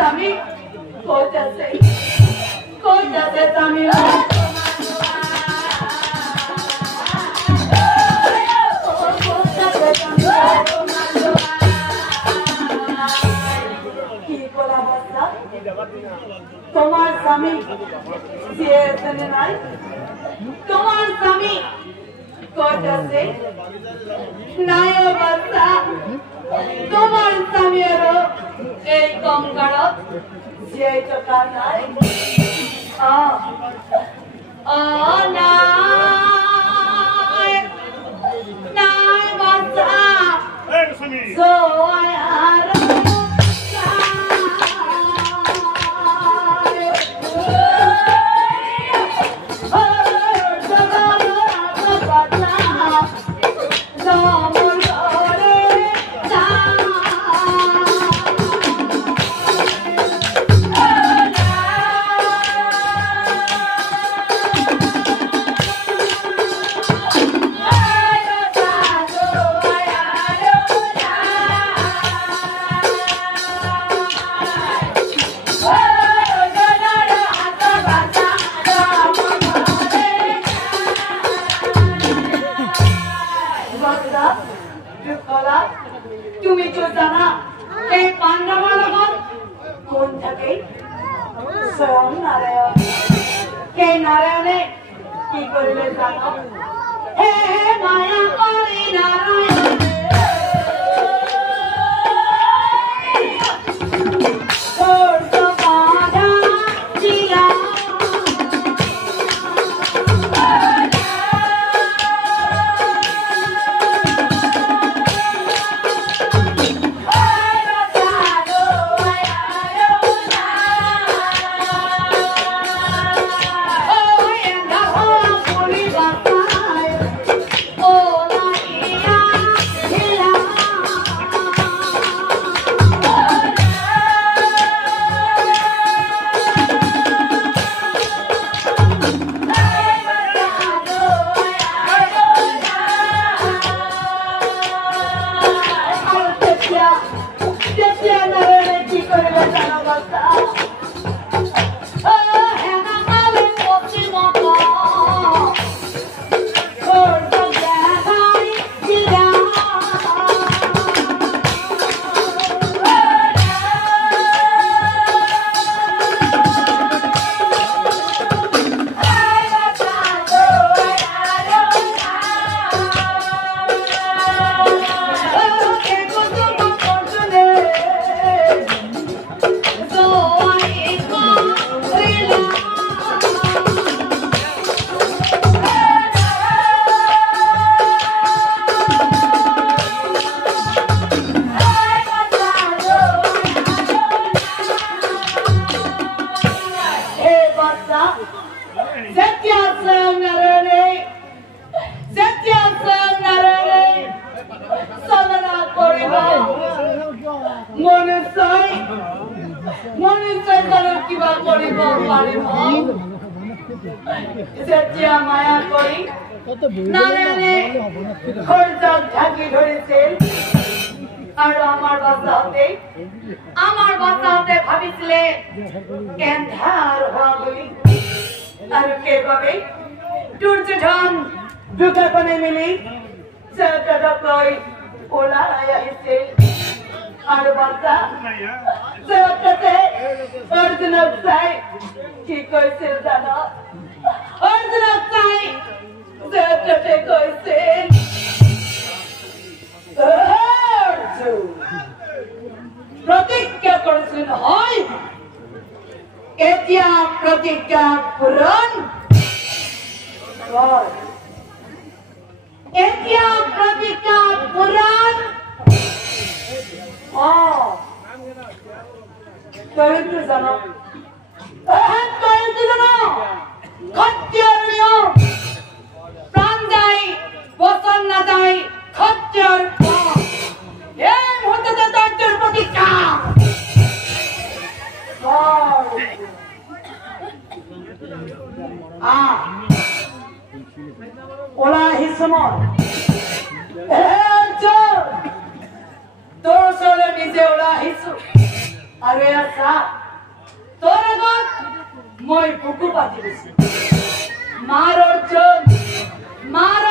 স্বামী কোথাছে স্বামী তোমার স্বামী নাই তোমার স্বামী কোথাছে নাই বাচ্চা তোমার স্বামীরও এই কঙ্কালত যে টাকা নাই নাই নাই বাচ্চা তুমি তো জানা এই পান্ডবগণ কোন থাকে স্বয়ং নারায়ণ এই নারায়ণে কি করবে জানো হে মায়া করি নারায়ণ মায়া করি নারায়ণে খরচাল ঢাকি ধরেছে আর আমার বাচ্চাতে ভাবিছিলে কেন ধার হওয়া বলি আর কে পাবে দুর্যোধন দুটা কোণে মিলি সেটা কই ওলা আইছে আর বাচ্চা সেটাতে অর্জুন চাই কি কইছে জানো অর্জুন চাই সেটাতে কইছে প্রতিজ্ঞা করেছেন হয় এতিয়া প্রতিজ্ঞা পূরণ এতিয়া প্রতিজ্ঞা পূরণ জানো খচ্চর প্রাণ যায় বচন না যায় খচ্চর এই মুহূর্তে তার প্রতিজ্ঞা ওলা হিসমত তোর চলে নিজে ওলা হিসু আরে আচ্ছা তোর আগত মই বুকু পাতি দিছি মার অর্জন মারা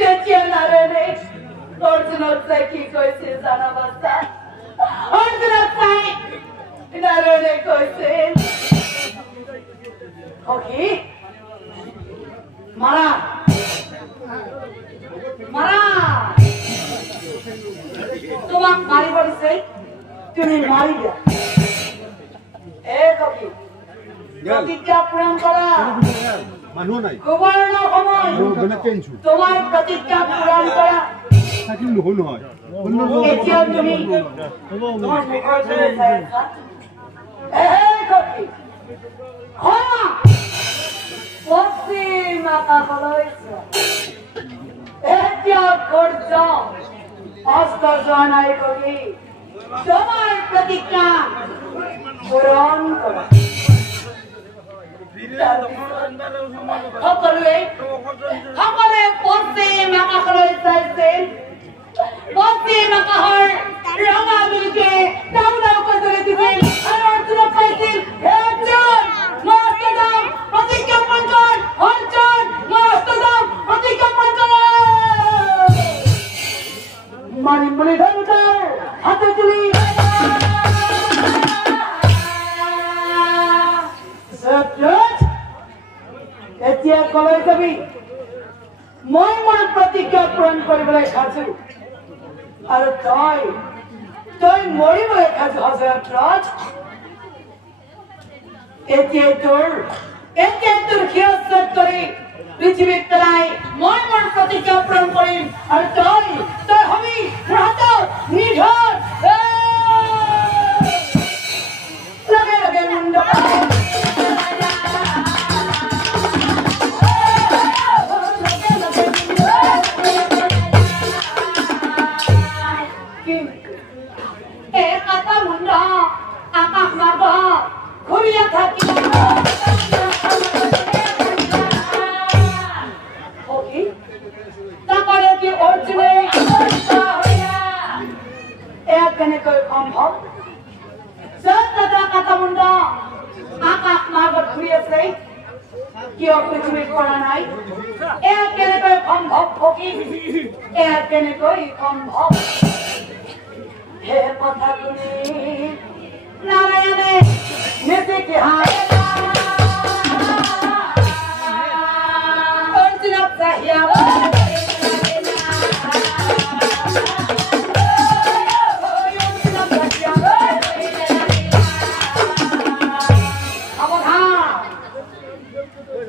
চেচিয়া নারে রে অর্জন চাই কি কইছে জানা বাচ্চা অর্জন চাই নারে রে কইছে ওকে মারা তোমাক মারিব দিছে তুমি মারি দিয়া কবি প্রতিজ্ঞা পূরণ করা মানুহ নাই গোবর্ণ সময় তোমার প্রতিজ্ঞা পূরণ করা থাকিল নহল নহয় এতিয়াও তুমি তোমার মুখৰ ফালে চাই আছা কবি ক্ষমা পশ্চিম আকাশলৈ এতিয়া সূৰ্য অস্ত যোৱা নাই কবি তোমাৰ প্ৰতিজ্ঞা পূৰণ কৰা সকলোৱে পশ্চিম আকাশলৈ চাইছে পশ্চিম আকাশৰ ৰঙা দুলিকে ডাউ ডাউকৈ জ্বলি দিছিল আৰু অৰ্জুনক কৈছিল হে অৰ্জুন মই অস্ত যাম প্ৰতিজ্ঞা পূৰণ কৰ অৰ্জুন মই অস্ত যাম প্ৰতিজ্ঞা পূৰণ কৰ মাৰিম বলে ঢালতে হাতে তুলি এতিয়া কলৈ যাবি মই মোৰ প্ৰতিজ্ঞা পূৰণ কৰিবলৈ সাজু আৰু তই মৰিবলৈ সাজু হজৰত এতিয়া তোৰ শিৰচ্ছেদ কৰি পৃথিৱীত পেলাই মই মোৰ প্ৰতিজ্ঞা পূৰণ কৰিম আৰু তই হবি মোৰ হাতৰ নিধন লগে লগে মুণ্ড এটা মুণ্ড আকাশ মাৰ্গ ঘূৰিয়া থাকিব কেনেকৈ সম্ভৱ কাটামুণ্ড আকাশ মাৰ্গত ঘূৰি আছে কিয় পৃথিৱীত পৰা নাই এয়া কেনেকৈ সম্ভৱ ফকীৰ এয়া কেনেকৈ সম্ভৱ হে কথা শুনি নাৰায়ণে মেচিকি অৰ্জুনক চাহিয়া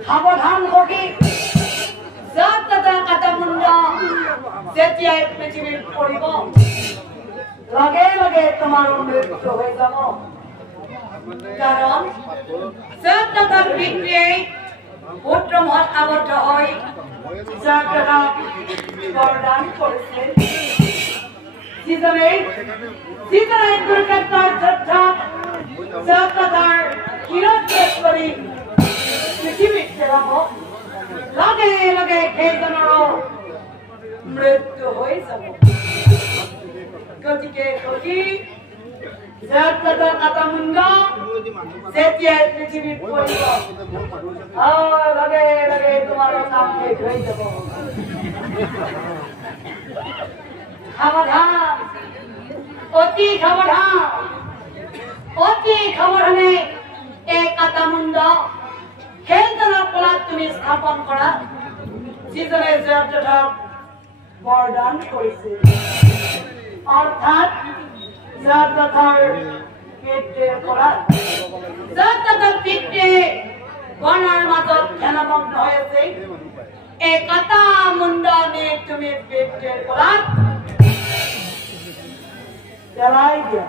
সাবধান হকি কাটামুণ্ড যেতিয়াই পৃথিৱীত পৰিব লগে লগে তোমাৰ মৃত্যু হৈ যাব কাৰণ পিতৃয়ে পুত্ৰ মত আবদ্ধ হৈ বৰদান কৰিছিল যিজনে কুৰুক্ষেত্ৰৰ যুদ্ধত শিৰচ্ছেদ কৰি পৃথিৱীত পেলাব লগে লগে সেইজনৰো মৃত্যু হৈ যাব গতিকে কাটামুণ্ড যেতিয়াই পৃথিৱীত পৰিব লগে লগে তোমাৰ কাম শেষ হৈ যাব সাৱধান অতি সাৱধানে এই কাটামুণ্ড সেইজনৰ কলাত তুমি স্থাপন কৰা যিজনে জয়দ্ৰথক বৰদান কৰিছিল অৰ্থাৎ জয়দ্ৰথৰ পিতৃৰ কলাত জয়দ্ৰথৰ পিতৃয়ে বনৰ মাজত ধ্যানমগ্ন হৈ আছে এই কাটামুণ্ড নি তুমি পিতৃৰ কলাত জ্বলাই দিয়া